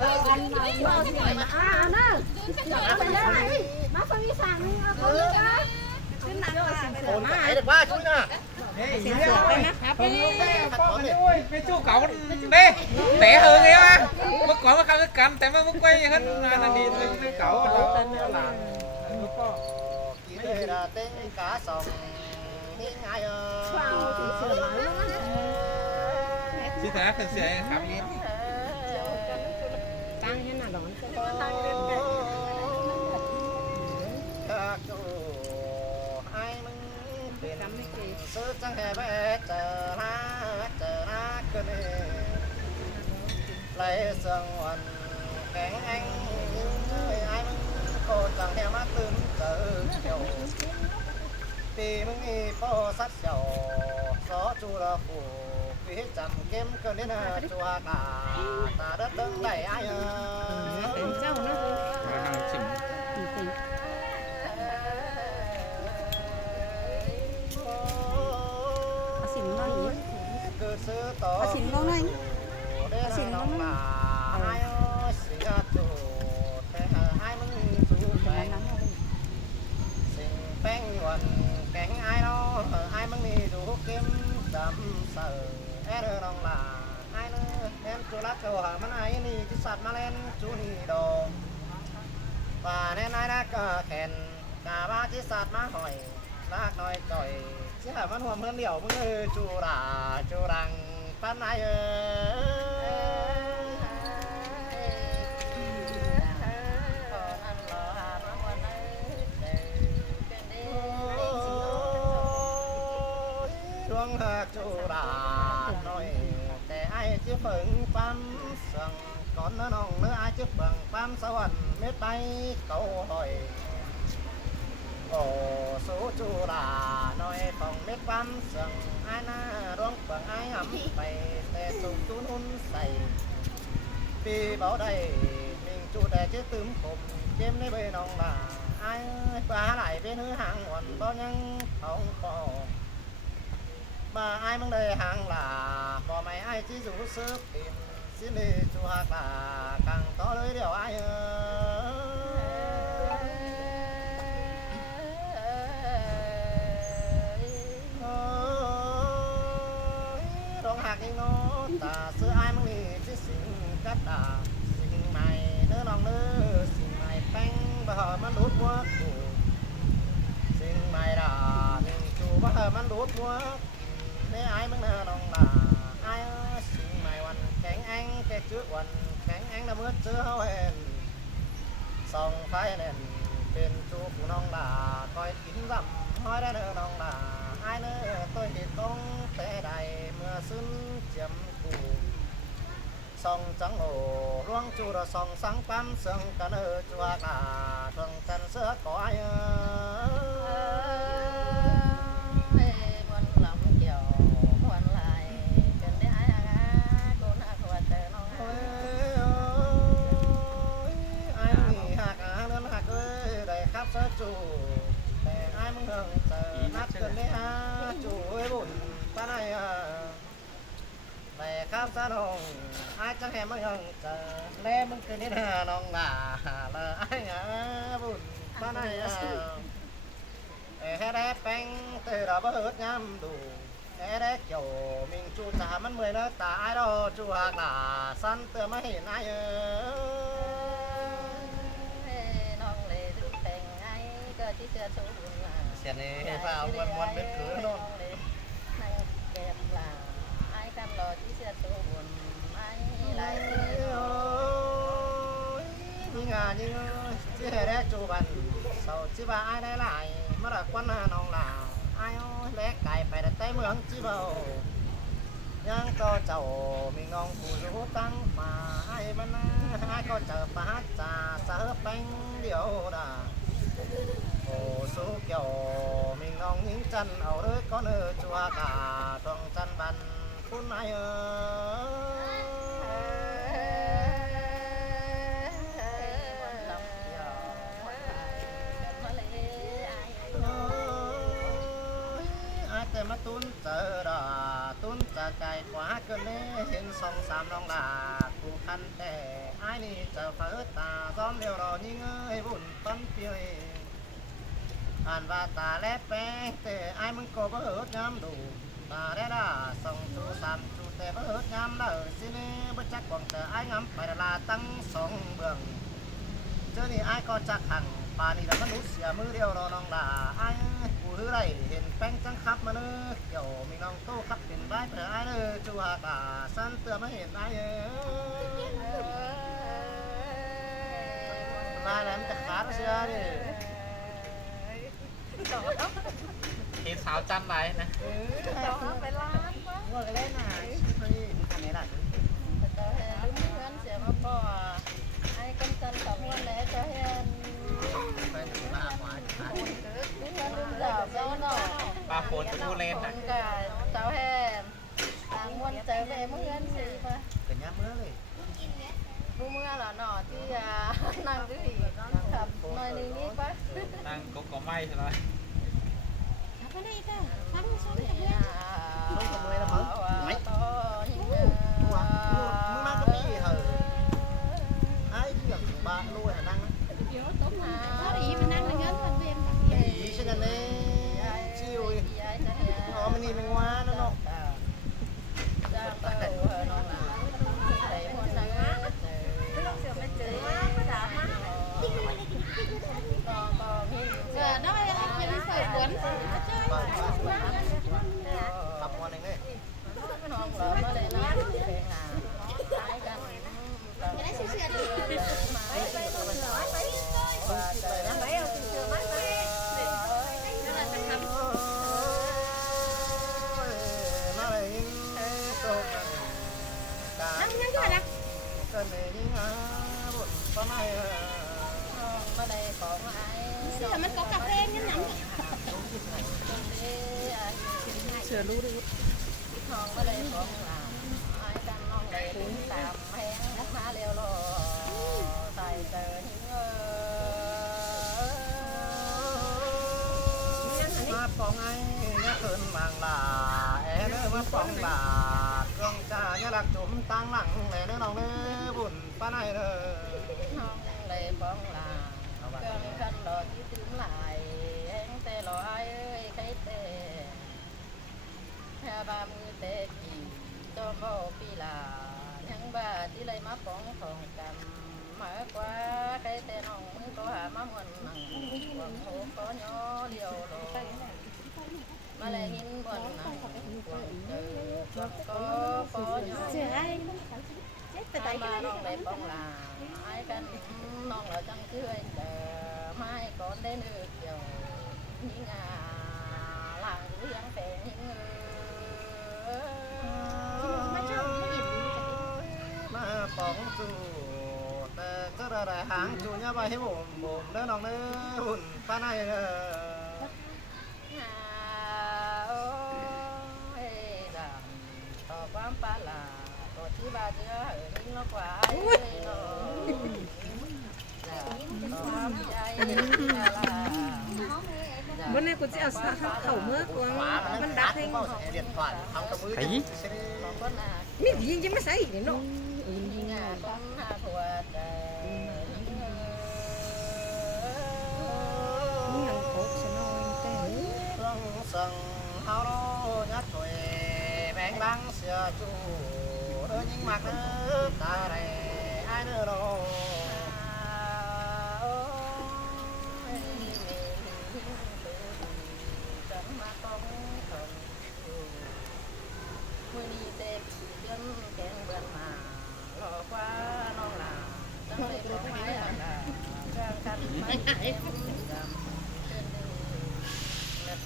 อันมาเนอะไปเลยมาฟังอีสานเอาคนเลยนะขึ้นหนังเลยสิ โอนไอ้เด็กว่าช่วยนะ เสียงไปนะครับไปจู้เก่าเด้เตะhơn nghe màเมื่อก่อนว่าเขากันแต่ว่าเมื่อกี้ยังนั้นงานดีเลยเก่าเราเต้นหลัง กี่เดือนเต้นcả sòng hiến ai chị thấy thật sự khám nhé tăng như nào đó ai mừng tiền sơ trăng hè bé chờ ha cơn lấy sương hoàn cánh anh ai mừng cô chẳng hè mắt tương chờ chiều vì mừng đi po sát chiều gió chu là phủ vì chẳng kiếm cơn đến chùa cả ta đất đứng đẩy ai đến châu nó xin ngon anh xin ngon là hai xì gà chủ thế hai mừng chú bánh xin bánh nguồn cánh ai nó ai mừng đi đủ kiếm đầm sợ em đồng là ai nữa em chú lát cầu hàng mắt ai đi chứ sạt mà lên chú đi đồ và nên ai đã cờ khen cả ba chứ sạt má hỏi lát nói trời chứ là vẫn hoàn hơn điều mới chú rằng pan ai ruộng chú đã nói để ai chứ phượng pam sừng còn nó nòng nữa ai chứ phượng pam sao anh biết tay câu hỏi ồ số chú đã nói phòng biết pam sừng ai na ruộng phượng ai ấm bày để sụp chú hun say vì bảo đây mình chú để chứ tưm khùng chém lấy bên nòng là ai phá lại bên hứa hàng nguồn bao nhiêu không có mà ai mang đây hàng là có mày ai chỉ dù sức tiền xin đi chú hạt là càng to lưới điều ai rong hạt đi nó ta xưa ai mang đi chứ xin cắt đà xin mày nữa lòng nữa xin mày bánh bà hờมันđốt quá xin mày đã mình chú bà hờมันđốt quá nếu ai muốn nông là ai xin mày quanh cánh anh cái trước quanh cánh anh đã bước chưa hao hèn xong phải nên bên chú phụ nông là coi kín dặm hỏi ra nữa nông là ai nữa tôi thì không té đầy mưa xuân chiếm cụ xong trắng hồ luông chú rồi xong sáng pam sương cả nơi chùa là thường chân sữa có ai chủ để ai mong hưởng chờ nát cơn đấy ha chủ ơi bổn ta này để khắp xa hồng ai chẳng hề mong hưởng chờ lê mong cơn đấy hà nong là ai ngã bổn ta này để hết đẹp bánh từ đó bớt hớt nhắm đủ hết đẹp kiểu mình chủ trả mất 10 nữa ta ai đâu chủ hàng là săn tựa mới hiện ai xe này vào quan bên cửa luôn kèm là ai cam lo chỉ xe số buồn ai lại như ngà như chứ hề đấy chủ bàn sau chứ bà ai đây lại mà là quan nòng là ai ơi lẽ cài phải đặt tay mượn chứ vào nhưng có chầu mình ngon phụ rú tăng mà ai mà ai có chờ phá trà xa hớp bánh điệu đà ồ số kiểu mình nong những chân ở đây có nơi chùa cả trong chân bàn phút này ai tìm mà tuôn chờ đò tuôn chờ cày quá cơn đấy hiện sông sàm long là cụ khăn để ai ai đi chờ phở ta xóm liều rò như ngơi buồn phân phiêu và ta lép bé tệ ai mừng cô bớ hớt nhắm đủ ta đế đà sông chú sàm chú tệ bớ hớt nhắm đỡ xin bất chắc quảng tờ ai ngắm phải là tăng sông bường chứ thì ai có chắc hẳn bà đi là mất nút xìa mưa điều đó nong là ai phụ hứa này hiện bánh trắng khắp mà nữa kiểu mình nong tô khắp hiện bãi phải ai nữa chú hạ cả sân tựa mới hiện ai ba làm chắc khá đó xưa đi เห็นสาวจันไรนะ ไปร้านวะ ngồi lên này anh ấy lại เพื่อนเสียมาป่อไอ้กันจันกับเพื่อนแล้วจะเห็น ไปถึงบ้านมา เพื่อนลืมดาวเจ้าหน่อ ปลาโฟนจะพูดเล่น ค นะ นกับเจ้าแฮมต่างวันเจอไปเมื่อสิปะ cái nhá mưa này รู้เมื่อหรอหน่อที่นั่งด้วยขับหน่อยนึงนี่ปะ นั่งก็ไม่ใช่ไหม ไปไหนกันตั้งซ้อมกับเพื่อน không có mưa là mớn mấy mưa má có bị hở ai được ba nuôi hả năng có đi mình ăn là nhớ thành viên gì cho nên chiều nó mình đi mình ngoa nó nó nó hay đi sợi cuốn tập con này này cơn này đi ngã buồn con này mà đây có ai Là mình có cà phê nhá nắm sửa lú đi non mà đây có ai đang non đây cũng tạm hẹn má leo lo tài tờ má phong ai nhá cơn màng là em má phong là con cha nhá đặc chúng tăng lặng để nó lòng nó buồn con này rồi non đây phong là cơn khăn đỏ chỉ tướng lại em tê lo ai ơi cái tê 30 tê kỳ cho vô pi là những bà chỉ lấy má phong phòng cầm mở qua cái tê nong có hà má muôn nằng quần hố có nhỏ liều rồi mà lại nhìn buồn nằng quần có nhỏ Sửa ai ai mà non đẹp phong là ai cần non ở trong cứ anh chờ mai còn đến được chiều những làng cứ vắng vẻ những mà phóng chủ rất là đại hãng chủ nhà bài bổn bổn đỡ nòng đỡ hùn pha này tỏ quán pa là tỏ chỉ ba đứa ở những nó quá bữa nay cô sẽ khẩu mưa của mình đáp thành điện thoại không cóมือ thấy mấy gì chứ mới thấy nó sân hao đó nhát tuổi bánh băng xưa chủ đôi những mặt nước ta này ai nữa đâu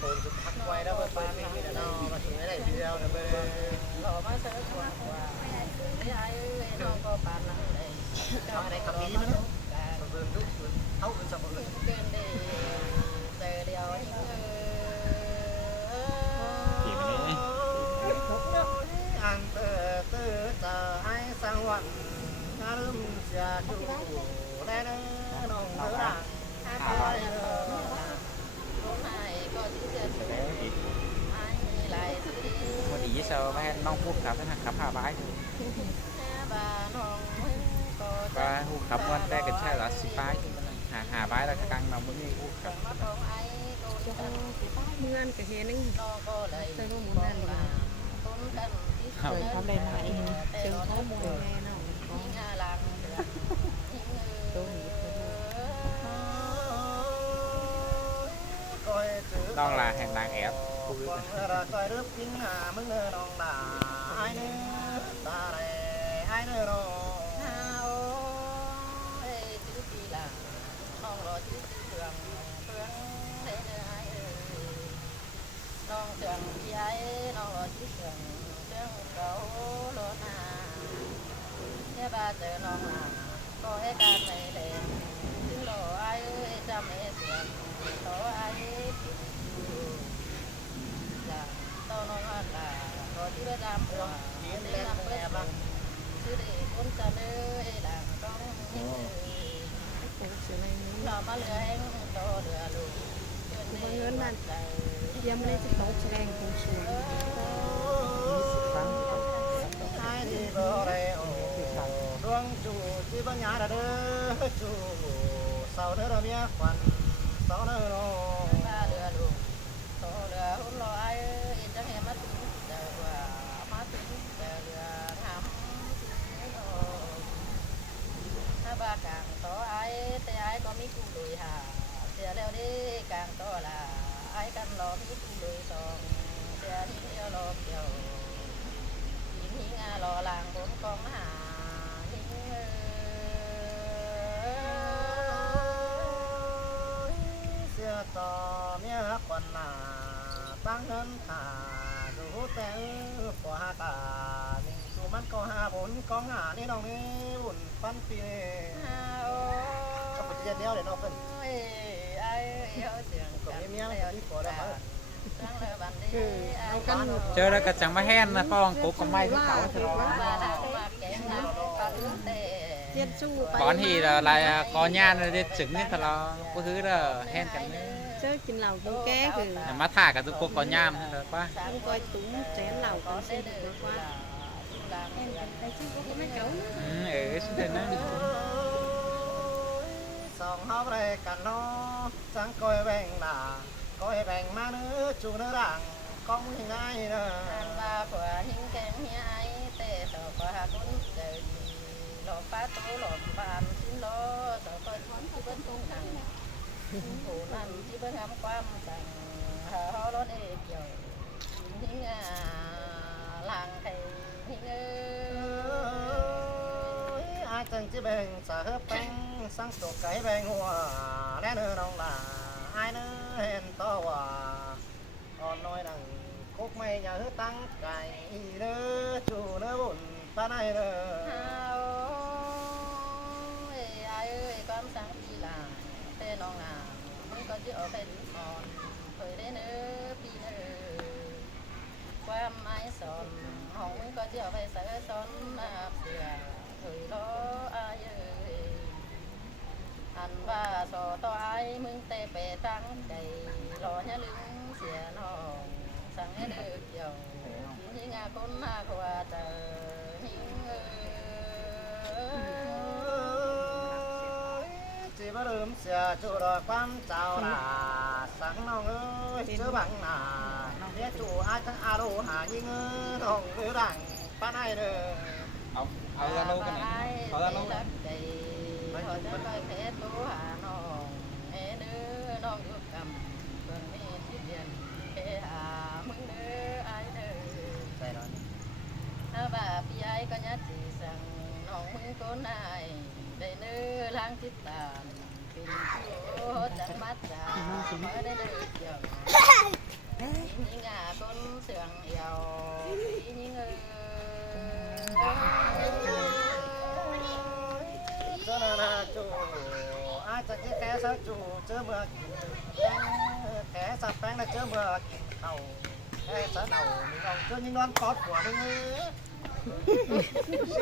tôi cũng thắc quay đó với ba mình là đâu mà chúng này video nữa về lò má sớ quá quá cái ai nó có bạn nào đây ở đây cầm ý nữa vườn đúc vườn thấu vườn sao vườn kênh đi giờ điều ăn từ từ chờ ai sang quận ngã lưng già chủ đây nó nồng nữa là ai có lại วันนี้เซอร์แม่น้องพูดครับนะขับผ้าใบ bà non có ว่า หูขับวันแต่กันใช่หรอสิป้ายหาป้ายแล้วกังเราไม่มีหูขับ มาของไอ้โดนกัน เมื่อนก็เฮนึง น้องก็เลยคนกันที่เจอทำอะไรมาเองเชิงข้อมูลแม่น้องยิงอาลังเดือนยิงตัวนี้ ต้องlà hàng đàn ép ก้อยรึบกินหามึงเนอน้องด่าไอ้เนื้อตาแร่ไอ้เนื้อน้อง ฮาโอ้เอ้จื้อปีละน้องรอจื้อเตืองเตืองเด้อไอ้เอ้ยน้องเตืองพี่ไอ้น้องรอจื้อเตืองเตืองเก่าโลนาเนี่ยบ้าเจอน้องอ่ะก็ให้การในเล่นถึงรอไอ้เอ้ยจำไม่เสื่อมต่อไอ้ผิดอย่าต่อน้องอ่ะล่ะก็ที่ไปดำหัวที่ดำเพื่อบัง คือเด็กคนจะเลยหลังต้องยิงเรามาเรือแห้งโตเรือลูกเงินมันใจ ยังไม่ได้จะตกแสดงคงสวย ไอ้ที่บ่ได้โอ้ดวงจูที่บ่หยาเด้อจูเศร้าเด้อเมียควันเศร้าเด้อน้อง มาเรือลูกโตเรือหุ่นลอยจะเห็นมาถึงเจอว่ามาถึงเจอเรืองามถ้าบ้ากลางต่อไอ้แต่ไอ้ก็มีกูลุยหาเสียแล้วดิกลางต่อละไอ้กันรอมีกูลุยสองเสียนี่เดียวรอเกี่ยวหิงหิงรอลางบนกองหาหิงเสียต่อเมียควันหน้าตั้งเงินขาดูแต่กว่าตานี่สู่มันก็หาบุญกองหานี่น้องนี่บุญปันปี ก็เป็นเย็นเนี้ยเลยน้องเป็น ไอ้เอาเสียง ก็มีเมียที่ขอได้มั้ย ตั้งเลยบันดี เอากันหมด chơi ra cả chẳng mà hen là phong cố có may cái cậu thì มา đó ได้มาแก่น้ำปันเตะ เทียนสู้ไป còn thì là có nhan là đi trứng nên thật là có thứ là hen cả เจอกินเหล้ากินแก้คือ mà thả cả tụi cô có nhan rồi quá ต้องก้อยตุ้งแสนเหล้ากันสิดีกว่าไปชื่อก็ไม่เก่า xin thầy nói สองเฮาได้กันเนาะจังก้อยแบ่งหน้าก้อยแบ่งมาเนื้อจูเนื้อด่างก้องง่ายเด้อ อันว่าขวาหิงแกงเฮียไอเตะต่อขวาคนเจอดีหลอกป้าโตหลอกบานสิ้นล้อต่อคอยท้อนที่เบิ้ลตุ้งหังหูนั่นที่เบิ้ลทำความสั่งหาเขาล้นเอเกี่ยวหิงลางไข่หิงai chẳng chỉ bèn xả hớp bánh sang tổ cái bèn hòa nè nữa nông là ai nữa hèn to hòa còn nói rằng cúc mày nhà hứa tăng cày nữa chủ nữa bụng ta này nữa ไอ้เอ้ยความสังปีหลาแต่น้องน่ะมันก็จะออกไปดูก่อนเคยได้เนื้อปีเนื้อความไม้สอนห้องมึงก็จะออกไปใส่สอนมาเสือเคยรอไอ้เอ้ยอันว่าสอต่อไอ้มึงเตะไปตั้งใจรอให้ลึงเสียน้องสั่งให้เดือดเกี่ยวยิงคนมากกว่าเจอหิงchỉ bắt ướm xìa chủ đòi quan chào là sáng nong ơi chứ bằng là biết chủ ai chẳng alo hả nhưng nong cứ đằng ban này nữa ông ra lâu cái này ở ra lâu họจะไปเพชรตัวหาน้องเอ้เนื้อน้องอยู่กำเพื่อนมีที่เดียนเอ้หามึงเนื้อไอ้เนื้อ đây rồi ถ้าบ่าพี่ไอ้ก็ยัดสีสั่งน้องมึงก็นายได้เนื้อล้างติดตามเป็นผู้จัดมัดจ่าเมื่อได้เนื้อเกี่ยวยิงคนเสื่องเหี่ยวยิงcho nên là chủ ai chẳng chỉ kẻ sao chủ chưa mưa kẻ sập bánh là chưa mưa đầu kẻ sợ đầu mình còn chưa những đoán cót của mình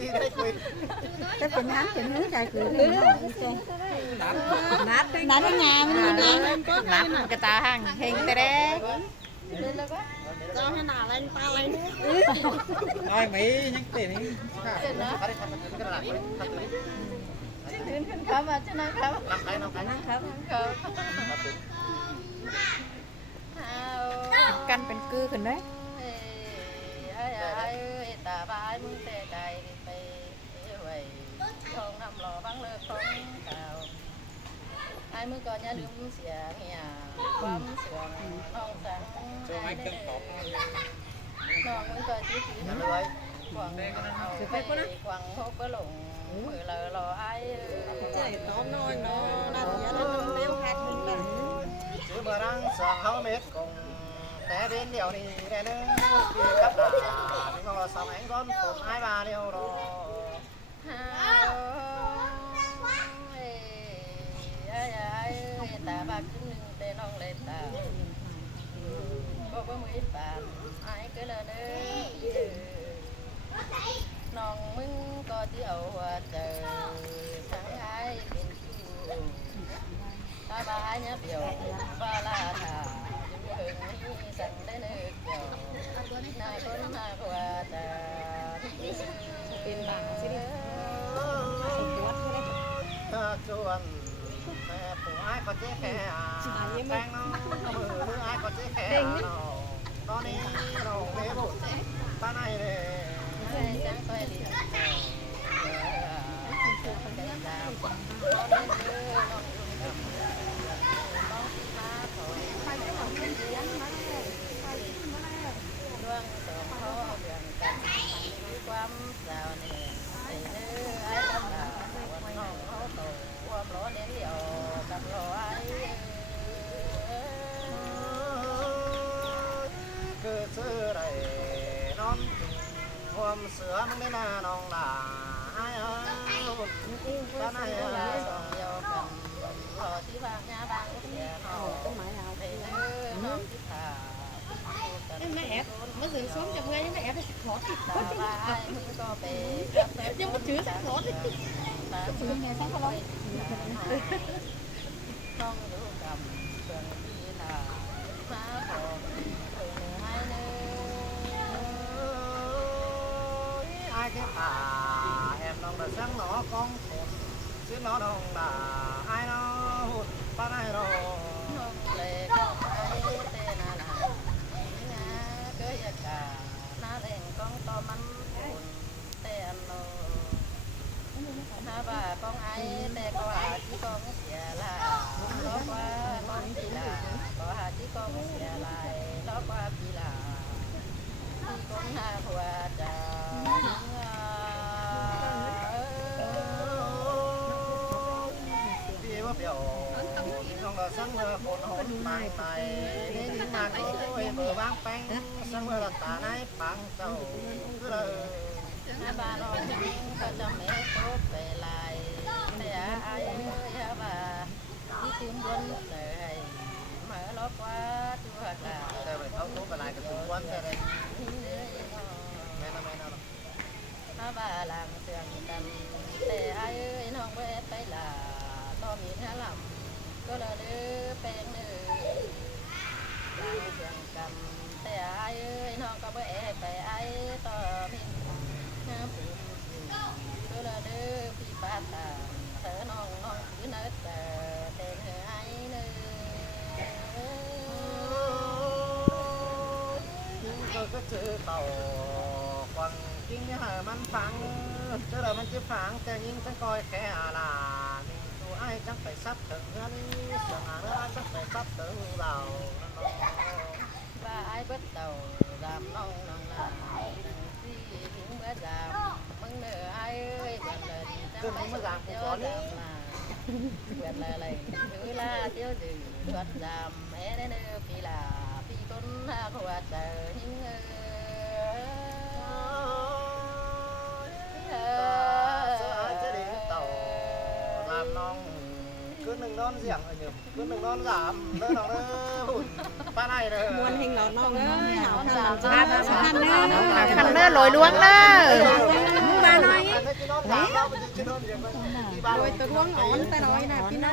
đi đây quỳ จะเป็นน้ำเป็นเนื้อใจคือนัดนัดงามันมีน้ำก็นัดกระตาห่างเฮงแต่แรกเจ้าให้หนาอะไรปลาอะไรเนี่ย nói mấy những tiền ấy cái này thành cái là ยืนขึ้นครับมาชนะครับ น้ำไข่น้ำไข่ ครับ มาถึง กันเป็นกือขึ้นได้ ไอ้ตาบายมึงแต่ไกลไปไว้ทองน้ำหล่อบังเลิกของเก่าไอ้มือก่อนอย่าลืมเสียเหียความเสื่อมน้องสังไอ้เด้อน้องมือก่อนจีจี อย่าเลย กวางเอาไปกวางหกก็หลงมือเลอรอไอ้ ใจต้อนน้อยเนาะน่าจะได้เร็วคักนึงเลย ซื้อเบอร์รังสองเขาเม็ดกงแต่เป็นเดียวนี่แน่นึงพี่กับดาพี่น้องเราสองแองก้อนผมให้มาเดียวรอ ตาบาขึ้นหนึ่งแต่น้องเลยตาก็บ่มือปานไอ้ก็เลยเด้อน้องมึงก็ที่เอาว่าเจอทั้งไอ้เป็นชู้ตาบาเนี่ยเบี่ยวบาลาถาอยู่เฮิงนี่สั่งได้เนื้อเกี่ยวนาคนมากว่าจะ เป็นบางสิดิ ถ้าชวนแม่ปู่ไอ้ก็เจ๊แค่แป้งน้องมือมือไอ้ก็เจ๊แค่ตอนนี้เราเลี้ยบุป้าไหนเลย จังต้อยลิ้นน้องดวงสองเขาเดือนกันความสาวนี่ไอ้เนื้อไอ้ลำดาวันน้องเขาโตความร้อนเดียวกับรอไอ้ คือซื้อไรนอนความเสือมันไม่น่านองหลาไอ้ป้าไหน เดียวกันรอที่บางงาบางเสียเขาไอ้เนื้อน้องที่ตา แม่แอบมาซื้อส้มจากเมื่อยังแม่แอบไปขอติด ตาบายมึงก็ไป ยังมาถือสักขอติด ตาซื้อไงสักคนต้องดูกับเพื่อนพี่ตามาขอเพื่อนให้เนื้อ ai cái em nong là sáng nó con hồn chứ nó đông là ai nó hụt ba này rồi น้องเลยก็ไปเตนานางาเกยกาหน้าแรงกองต่อมันปุ่นแต่อันโนหน้าบ่าป้องไอแต่ก็หาที่กองเสียลายล้อกว่าน้องปีลาก็หาที่กองเสียลายล้อกว่าปีลาที่กองหาหัวจะ đi bắp dầu nong là sáng mưa cồn hồn màng này đi màng ôi vừa vang bánh sáng mưa là tà nái bằng dầu cứ là น้าบ้านน้องก็จะไม่ครบไปลายแต่ไอ้เมื่อบ่าที่ถึงบนเลยเมื่อลบว่าตัวกา đây phải thấu thấu lại cái tủ quán ra đây mẹ nó น้าบ้าหลังเสื่อมกันแต่ไอ้น้องแวะไปลาต่อมีหน้าลำก็เลยเดือเป็นเนื้อหลังเสื่อมกันแต่ไอ้น้องก็แวะไปไอ้ต่อมีน้ำปุ่มก็เลยเดือพี่ป้าตาเธอน้องคือเนื้อแต่เนื้อไอ้เนื้อ tôi có chữ tàu còn kinh cái hởมันฟังchứ làมันจะฟังแต่ยิ่งจะคอยแค่làตัวไอ้จังไปซับถึงเงินเสียงอะไรจังไปซับถึงเรา ว่าไอ้เบิดเต่าดำน้องน้องลาที่ถึงเมื่อดำมึงเนื้อไอ้เอ้ยเบิดเลยจังไปเที่ยวดำมาเบิดเลยเลยถือลาเที่ยวดื่มเบิดดำแม่ได้เนื้อปีลาปีคนหน้าขวดเจอหิ้งlàm non cứ đừng non giảng ở nhầm cứ đừng non giảm đỡ nó hụt ba này rồi มวนเฮงหนอนน้องเอ้ยหาทาง คันเด้อ คันเด้อลอยล้วงเด้อมึงมาหน่อย Cái nó giảm đâu, chứ nó ลอยตัวล้วงอ่อนแต่น้อยนะพี่น้อง